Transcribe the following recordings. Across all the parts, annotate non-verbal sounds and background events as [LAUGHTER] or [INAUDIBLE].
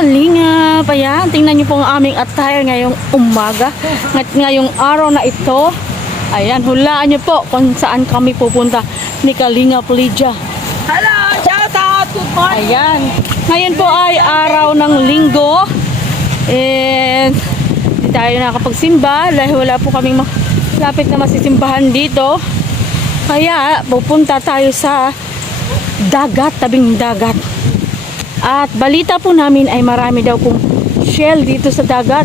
kalingap, ayan, tingnan niyo po ang aming attire ngayong umaga. Ng- ngayong araw na ito. Ayan, hulaan niyo po kung saan kami pupunta ni Kalingap Lydia. Hello! Shout out! Good morning! Ayan, ngayon po ay araw ng linggo. And hindi tayo nakapagsimba dahil wala po kaming lapit na masisimbahan dito. Kaya pupunta tayo sa dagat, tabing dagat. At balita po namin ay marami daw pong shell dito sa dagat.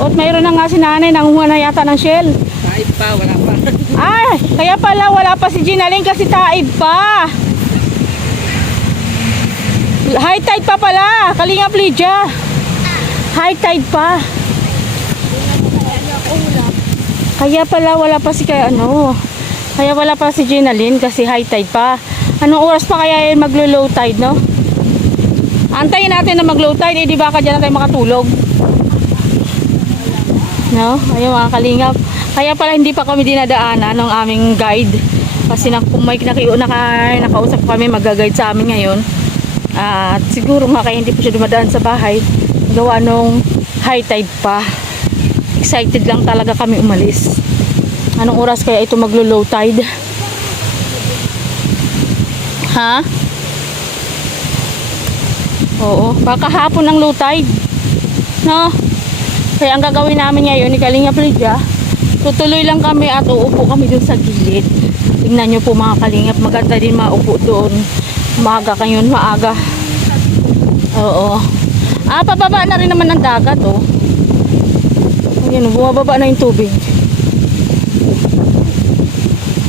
At mayroon na nga si nanay, nanguha na yata ng shell. Kahit pa, wala pa. [LAUGHS] Ay, kaya pala wala pa si Ginaling kasi taib pa. High tide pa pala. Kalingap Lydia. High tide pa. Kaya pala wala pa si kaya ano. Kaya wala pa si Ginaline kasi high tide pa. Anong oras pa kaya maglo-low tide, no? Antayin natin na mag-low tide, eh di ba ka dyan na tayo makatulog? No? Ayun mga kalingap. Kaya pala hindi pa kami dinadaanan ng aming guide. Kasi na, kung may naki, naka, nakausap kami, mag-guide sa amin ngayon. At siguro nga kaya hindi pa siya dumadaan sa bahay. Gawa nung high tide pa. Excited lang talaga kami umalis. Anong oras kaya ito maglo-low tide? Ha? Oo, baka hapon ang low tide. No? Kaya ang gagawin namin ngayon ni Kalinga Lydia, tutuloy lang kami at uupo kami dun sa gilid. Tingnan nyo po mga kalingap, maganda din maupo doon. Maaga kayo, maaga. Oo. Ah, pababa na rin naman ng dagat, oh. Ayan, oh, bumababa na yung tubig.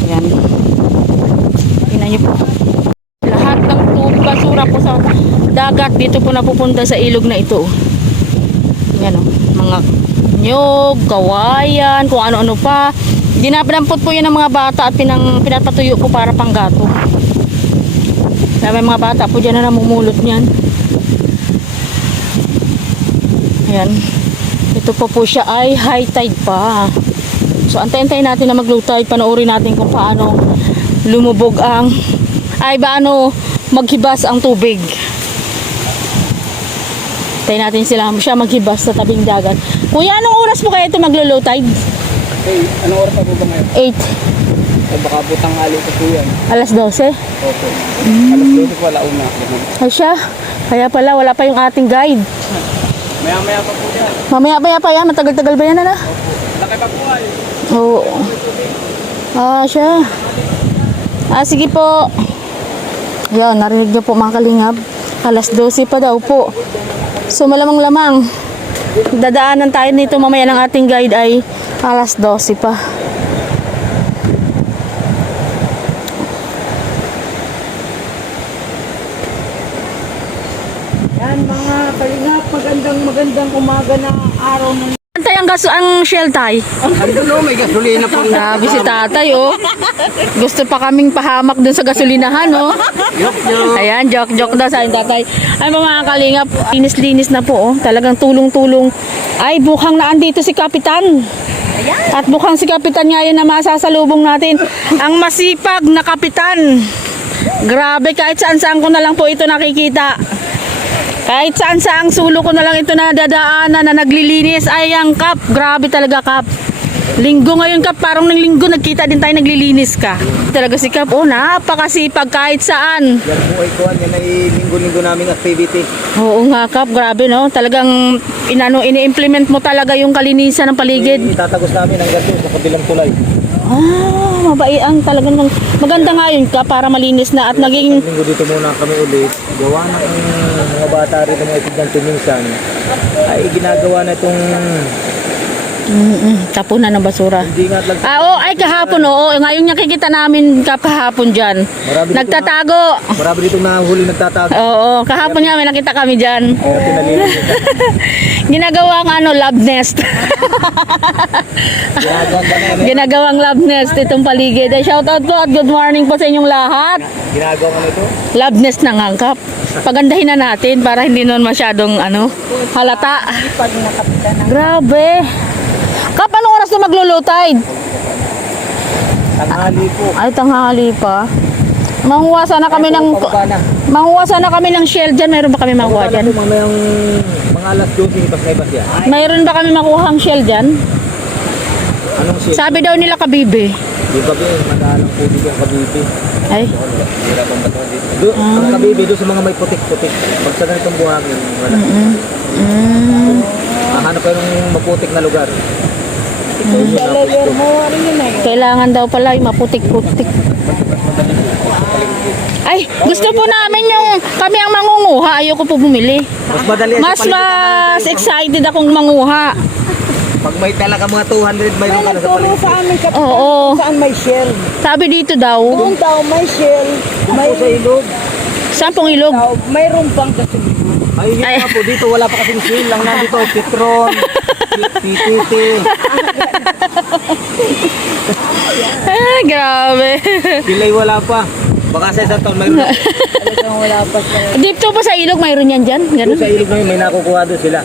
Ayan. Tingnan nyo po. Lahat ng tubig, basura po sa dagat dito po napupunta sa ilog na ito. Yan o, mga nyog, kawayan, kung ano-ano pa. Dinapadampot po yan ng mga bata at pinang, pinapatuyo po para panggato. Kaya may mga bata po dyan na namumulot niyan. Ayan. Ito po po siya ay high tide pa. So antay-antay natin na mag-low tide. Panoorin natin kung paano lumubog ang ay ba ano maghibas ang tubig. Tayo natin sila siya maghibas sa tabing dagat. Kuya, anong oras po kaya ito maglo-low tide? Hey, anong oras pa po ba ngayon? 8, Ay, baka butang ali ko po yan. alas 12. Opo. Alas 12 po, wala una. Ay siya, kaya pala wala pa yung ating guide. Maya-maya pa po yan. Mamaya pa yan, matagal-tagal ba yan na? Laki pa po ay. Oo. Ah, siya. Ah, sige po. Yan, narinig niyo po mga kalingap. Alas 12 pa daw po. So malamang-lamang. Dadaanan tayo nito mamaya ng ating guide ay alas 12 pa. Yan mga kalingap, magandang magandang umaga na araw ng... Antay ang gaso ang shell tay. Ano no, may gasolina po na. Grabe si tatay oh. Gusto pa kaming pahamak dun sa gasolinahan oh. Yok, yok. Ayan, joke-joke daw sa akin tatay. Ay mga kalingap, linis-linis na po oh. Talagang tulong-tulong. Ay, bukhang na andito si Kapitan. At bukhang si Kapitan ngayon na masasalubong natin. Ang masipag na Kapitan. Grabe, kahit saan-saan ko na lang po ito nakikita. Kahit saan saang sulo ko na lang ito na dadaanan na naglilinis. Ay, ang Kap. Grabe talaga, Kap. Linggo ngayon, Kap. Parang ng linggo nagkita din tayo naglilinis ka. Talaga si Kap. Oh, napakasipag kahit saan. Yan po ay kuhan, yan ay linggo-linggo naming activity. Oo nga, Kap. Grabe, no? Talagang inano, ini-implement mo talaga yung kalinisan ng paligid. Itatagos namin ang gato sa kabilang tulay. Ah, mabait ang talagang maganda nga yun, Kap, para malinis na at naging Linggo dito muna kami ulit. Gawa na ang bata rin ng mga estudyante minsan ay ginagawa na itong mm tapunan ng basura. Ah, oo, ay kahapon, oo. Ngayon nakikita namin Kap kahapon dyan. Marami dito Nagtatago. marami dito nahuli nagtatago. Oo, kahapon nga may nakita kami dyan. Ito. [LAUGHS] Ginagawang ano, love nest. Na [LAUGHS] Ginagawang love nest itong paligid. Ay, shout out po at good morning po sa inyong lahat. Ginagawa mo ito? Love nest na nga, Kap. Pagandahin na natin para hindi nun masyadong ano, halata. Grabe. Kap, anong oras na maglo-low tide? Tanghali po. Ay, tanghali pa. Manguha sana kami ng... Pababa na. Manguha sana kami ng shell dyan. Mayroon ba kami makuha ko mamayang mga alas 12, ibas na ibas yan. Mayroon ba kami makuha ang shell dyan? Anong shit? Sabi daw nila kabibe. Di ba ba madalang po dito ang kabibi? Ay, Do, Ang kabibi doon sa mga may putik-putik. Pag sa ganitong buhangin, wala. mm, mm, Mahanap kayo ng maputik na lugar. Kailangan daw pala yung maputik-putik. Ay, gusto po namin yung kami ang mangunguha. Ayoko po bumili. Mas madali Mas mas excited akong manguha. Pag may talaga mga 200, mayroon ka na sa paligid. sa amin kapatid Oo. saan may shell. Sabi dito daw, Doon daw may shell. May May sa ilog. saan pong ilog? daw, mayroon pang kasunod. Ay, yun Ay. nga po. Dito wala pa kasing seal. Lang nandito, [LAUGHS] Petron, PTT. Ah, grabe. Pilay wala pa. Baka sa isang taon mayroon. Talagang wala pa sa Dito pa sa ilog, mayroon yan dyan? Ganun? sa ilog na yun, may nakukuha doon sila.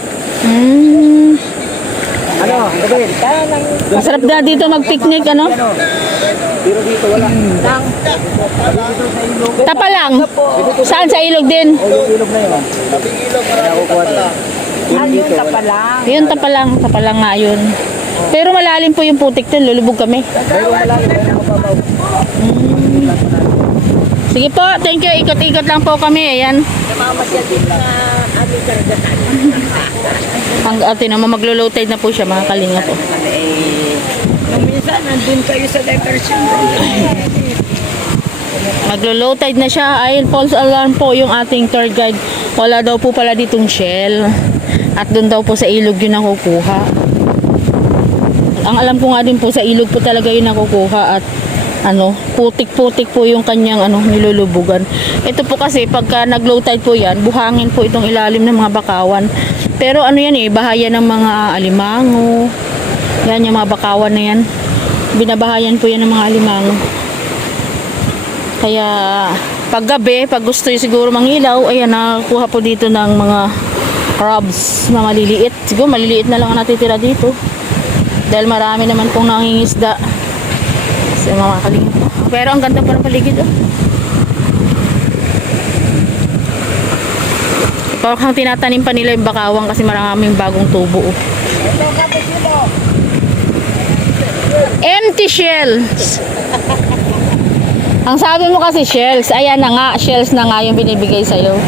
Mm. Ano? Gabi? Tanang Masarap na dito mag-picnic, ano? Pero dito wala. tang Tapa lang. Saan sa ilog din? O yung ilog na yun. Doon. Yung lang. Yun, tapa lang. Tapa lang nga yun. Pero malalim po yung putik doon. Lulubog kami. Mayroon wala. Mayroon mababaw. Sige po, thank you. Ikot-ikot lang po kami. Ayan. Namamasya din na aming karagatan. Ang ate naman maglo-low tide na po siya mga kalinga po. Eh, nung minsan nandun kayo sa diversion. Maglo-low tide na siya. Ayun, false alarm po yung ating tour guide. Wala daw po pala ditong shell. At doon daw po sa ilog yun nakukuha. Ang alam ko nga din po sa ilog po talaga yun nakukuha at ano, putik-putik po yung kanyang ano, nilulubugan. Ito po kasi pagka nag-low tide po yan, buhangin po itong ilalim ng mga bakawan. Pero ano yan eh, bahaya ng mga alimango. Yan yung mga bakawan na yan. Binabahayan po yan ng mga alimango. Kaya pag gabi, pag gusto siguro mangilaw, ayan, nakakuha po dito ng mga crabs na maliliit. Siguro maliliit na lang ang natitira dito. Dahil marami naman pong nangingisda sa mga kalingap. Pero ang ganda pa ng paligid. Oh. Parang tinatanim pa nila yung bakawang kasi maraming bagong tubo. Oh. Empty shells. Ang sabi mo kasi shells, ayan na nga, shells na nga yung binibigay sa'yo.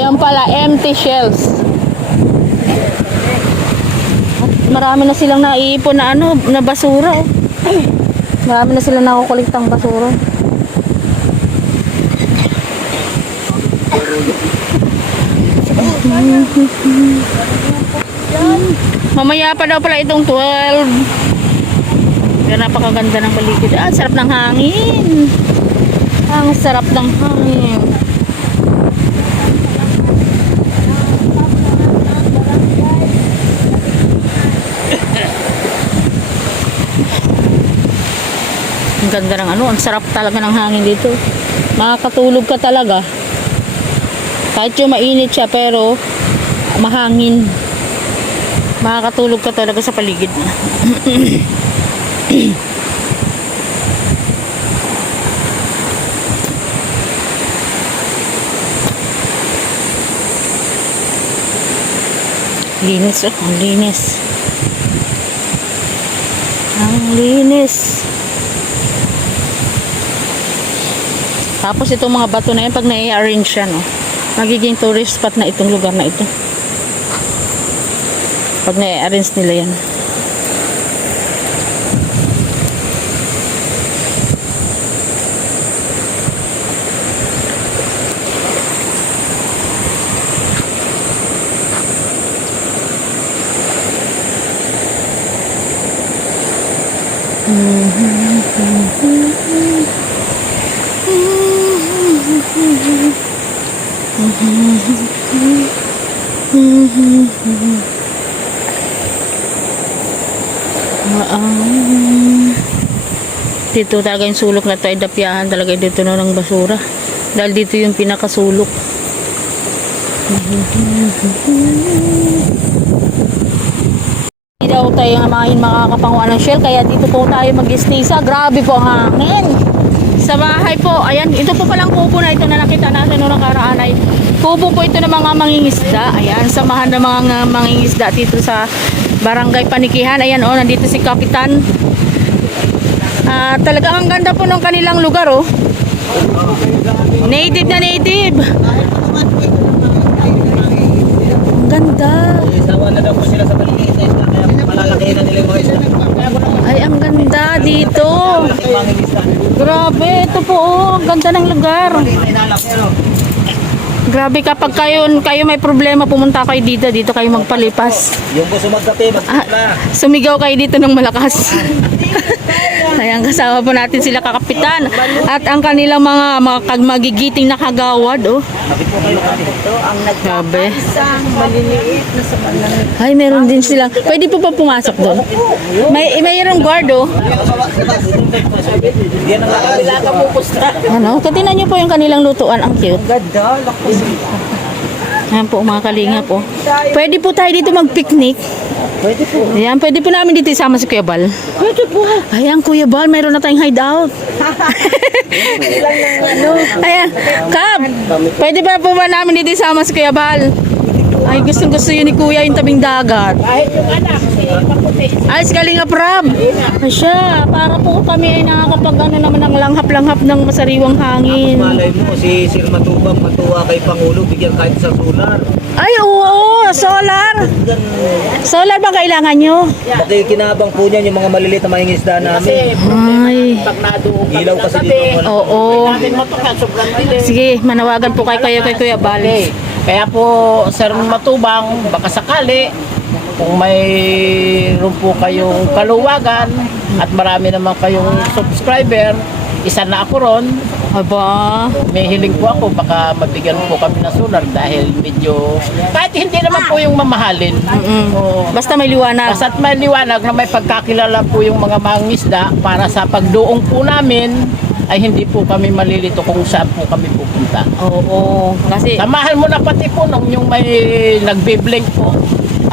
Yan pala, empty shells. At marami na silang naiipon na ano, na basura. oh. Marami na silang nakukuliktang basura. Mamaya pa daw pala itong 12. Kaya napakaganda ng paligid. Ah, sarap ng hangin. Ang sarap ng hangin. Ganda ng ano, ang sarap talaga ng hangin dito. Makakatulog ka talaga. Kahit yung mainit siya pero mahangin. Makakatulog ka talaga sa paligid. [COUGHS] Linis oh, ang linis. Ang linis. Tapos itong mga bato na yan, pag na-arrange siya, no, magiging tourist spot na itong lugar na ito. Pag na-arrange nila yan. Ah, dito talaga yung sulok na to ay dapyahan talaga dito na ng basura. Dahil dito yung pinakasulok. Hindi daw tayo nga mga makakapanguha ng shell kaya dito po tayo mag-stay sa. Grabe po ang hangin. Sa bahay po, ayan, ito po palang kubo na ito na nakita natin noong nakaraan ay kubo po ito ng mga mangingisda. Ayan, samahan ng mga mangingisda dito sa Barangay Panikihan. Ayan, oh, nandito si Kapitan. Ah, talagang ang ganda po ng kanilang lugar, oh. Native na native. Ang ganda. Isda. Ay, ang ganda dito. Grabe, ito po, oh. Ang ganda ng lugar. Grabe kapag kayo, kayo may problema, pumunta kayo dito, dito kayo magpalipas. Yung gusto magkape, Ah, magkape na. sumigaw kayo dito ng malakas. [LAUGHS] Ayan, kasama po natin sila kakapitan. At ang kanilang mga, mga magigiting na kagawad, oh. Grabe. Ay, meron din silang. Pwede po pa pumasok doon. May mayroong guard, oh. Ano? Katinan niyo po yung kanilang lutuan. Ang cute. Ganda. Ayan po, mga kalinga po. Pwede po tayo dito mag-picnic. Pwede po. Ayan, pwede po namin dito isama si Kuya Bal. Pwede po. Ayan, Kuya Bal, mayroon na tayong hideout. Ilang ng ano. Ayan, Kap, pwede ba po ba namin dito isama si Kuya Bal? Ay, gustong gusto yun ni Kuya yung tabing dagat. Kahit yung anak, si Paputi. Ay, si Kalinga Prab. Ay siya, para po kami ay nakakapag ano naman ng langhap-langhap ng masariwang hangin. Malay mo, si Sir Matubang matuwa kay Pangulo, bigyan kahit sa solar. Ay, oo, solar. Solar ba kailangan nyo? Pati kinabang po niyan yung mga maliliit na mga isda namin. Ay, Pag nadoon kami Ilaw kasi dito. oo. Sige, manawagan po kay Kuya, kay Kuya Bal. Kaya po, Sir Matubang, baka sakali, kung mayroon po kayong kaluwagan at marami naman kayong subscriber, isa na ako ron, Aba, may hiling po ako, baka mabigyan po kami ng solar dahil medyo, kahit hindi naman po yung mamahalin. Oo. basta may liwanag. Basta't may liwanag na may pagkakilala po yung mga mangisda para sa pagdoong po namin ay hindi po kami malilito kung saan po kami pupunta. Oo, kasi, Samahan mo na pati po nung yung may nagbiblink po.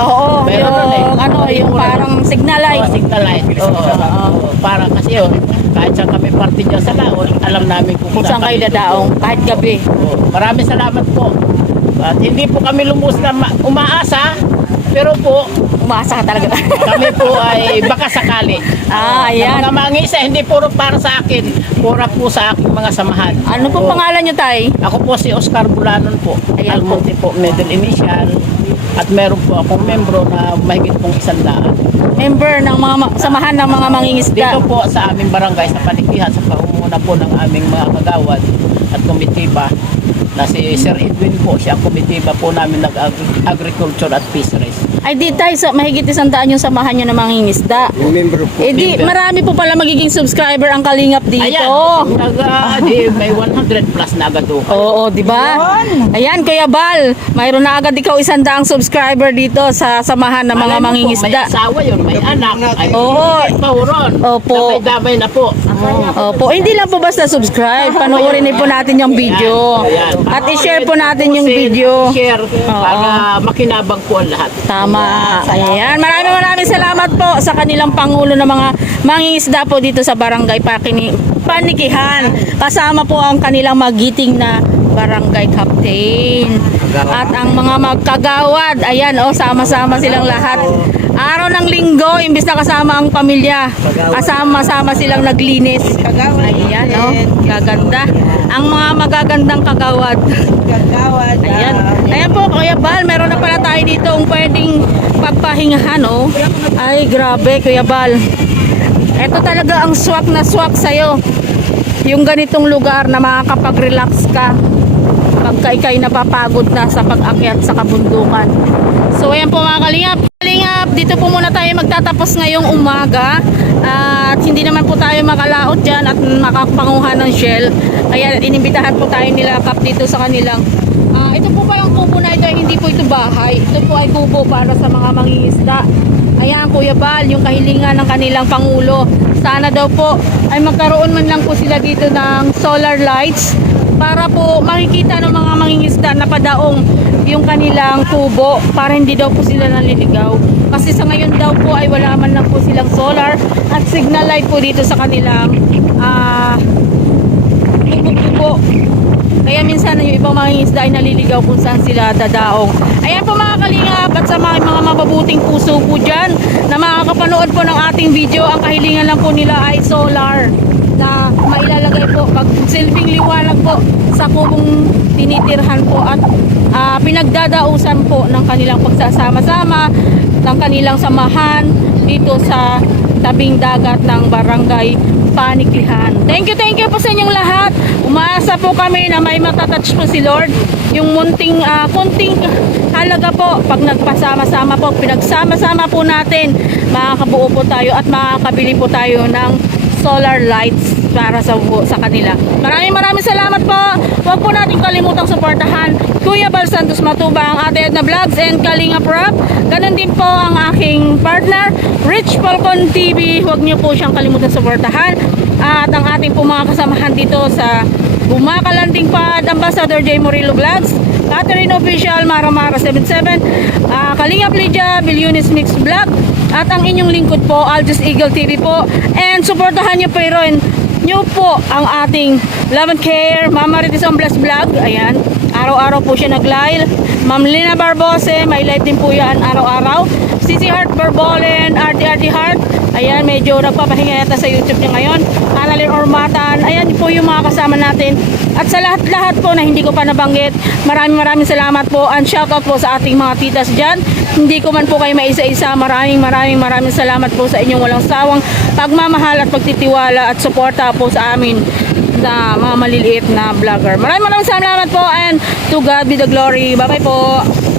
Oo, Meron yung, nun eh. ano, yung parang signal light. Oh, signal light. Oo, oo. para kasi yun, kahit saan kami party dyan sa laon, alam namin kung, Kung saan kayo kami dadaong, kahit gabi. Oo. Maraming salamat po. At hindi po kami lubos na ma- umaasa, pero po, Umasa ka talaga. [LAUGHS] kami po ay baka sakali. ah, Ang ayan. mga mangisa, hindi puro para sa akin, pura po sa aking mga samahan. Ano po Oo. pangalan nyo, Tay? Ako po si Oscar Bulanon po. Ayan po. Almonte po, middle initial. At meron po akong membro na mahigit pong isang daan. Member ng mga ma- samahan ng mga mangingisda. Dito po sa aming barangay, sa Panikihan, sa paumuna po ng aming mga kagawad at komitiba na si Sir Edwin po, siya ang komitiba po namin nag-agriculture at fisheries. Ay, di tayo sa mahigit isang daan yung samahan nyo ng mangingisda. Yung member po. Eh di, marami po pala magiging subscriber ang kalingap dito. Ayan, naga, [LAUGHS] di, may 100 plus na agad po. Oo, di ba? Ayan, Kuya Bal, mayroon na agad ikaw isang daang subscriber dito sa samahan ng mga Malay mo po, mangingisda. May asawa yun, may anak. Ay, Oo. Pauron. Opo. Damay-damay na po. Opo, hindi lang po basta subscribe. Panoorin din po natin yung video. Ayan. At i-share po natin yung video. I-share para makinabang po ang lahat. Tama. Ayan. Maraming maraming salamat po sa kanilang pangulo ng mga mangingisda po dito sa barangay Pakini, Panikihan. Kasama po ang kanilang magiting na barangay captain. At ang mga magkagawad, ayan oh, sama-sama silang lahat. Araw ng linggo, imbis na kasama ang pamilya, kasama-sama silang naglinis. Ayan oh, gaganda. Ang mga magagandang kagawad. Gagawad. Ayan. Ayan po, Kuya Bal, meron na pala tayo dito ang pwedeng pagpahingahan, oh. Ay, grabe, Kuya Bal. Ito talaga ang swak na swak sa'yo. Yung ganitong lugar na makakapag-relax ka pagka ikay napapagod na sa pag-akyat sa kabundukan. So, ayan po mga kalingap. Kalingap, dito po muna tayo magtatapos ngayong umaga. At hindi naman po tayo makalaot dyan at makapanguhan ng shell. Kaya inimbitahan po tayo nila kap dito sa kanilang Ah, ito po palang kubo na ito, hindi po ito bahay. Ito po ay kubo para sa mga mangingisda. Ayan, Kuya Bal, yung kahilingan ng kanilang Pangulo. Sana daw po ay magkaroon man lang po sila dito ng solar lights para po makikita ng mga mangingisda na padaong yung kanilang kubo para hindi daw po sila naliligaw. Kasi sa ngayon daw po ay wala man lang po silang solar at signal light po dito sa kanilang ah po. Kaya minsan yung ibang mga isda ay naliligaw kung saan sila dadaong. Ayan po mga kalingap at sa mga, mga mababuting puso po dyan na makakapanood po ng ating video. Ang kahilingan lang po nila ay solar mailalagay po pag silbing liwanag po sa kubong tinitirhan po at ah, pinagdadausan po ng kanilang pagsasama-sama ng kanilang samahan dito sa tabing dagat ng barangay Paniklihan. Thank you, thank you po sa inyong lahat. Umaasa po kami na may matatouch po si Lord. Yung munting, ah, kunting halaga po, pag nagpasama-sama po, pinagsama-sama po natin, makakabuo po tayo at makakabili po tayo ng solar lights para sa sa kanila. Maraming maraming salamat po. Huwag po natin kalimutang suportahan Kuya Bal Santos Matubang, Ate Edna Vlogs and Kalinga Prop. Ganon din po ang aking partner, Rich Falcon TV. Huwag niyo po siyang kalimutan suportahan. At ang ating po mga kasamahan dito sa Bumakalanding Pad, Ambassador J. Murillo Vlogs, Catherine Official, Mara Mara 77, uh, Kalinga Pleja, Billionis Mix Vlog, at ang inyong lingkod po, Algus Eagle TV po. And supportahan niyo po rin niyo po ang ating Love and Care, Mama Ritis on Bless Vlog. Ayan, araw-araw po siya nag-live. Ma'am Lina Barbose, may live din po yan araw-araw. CC Heart Barbolen, RT RT Heart. Ayan, medyo nagpapahinga yata sa YouTube niya ngayon. Annalyn Ormatan. Ayan po yung mga kasama natin. At sa lahat-lahat po na hindi ko pa nabanggit, maraming maraming salamat po. And shoutout po sa ating mga titas dyan. Hindi ko man po kayo maisa-isa. Maraming maraming maraming salamat po sa inyong walang sawang pagmamahal at pagtitiwala at suporta po sa amin na mga maliliit na vlogger. Maraming maraming salamat po and to God be the glory. Bye-bye po.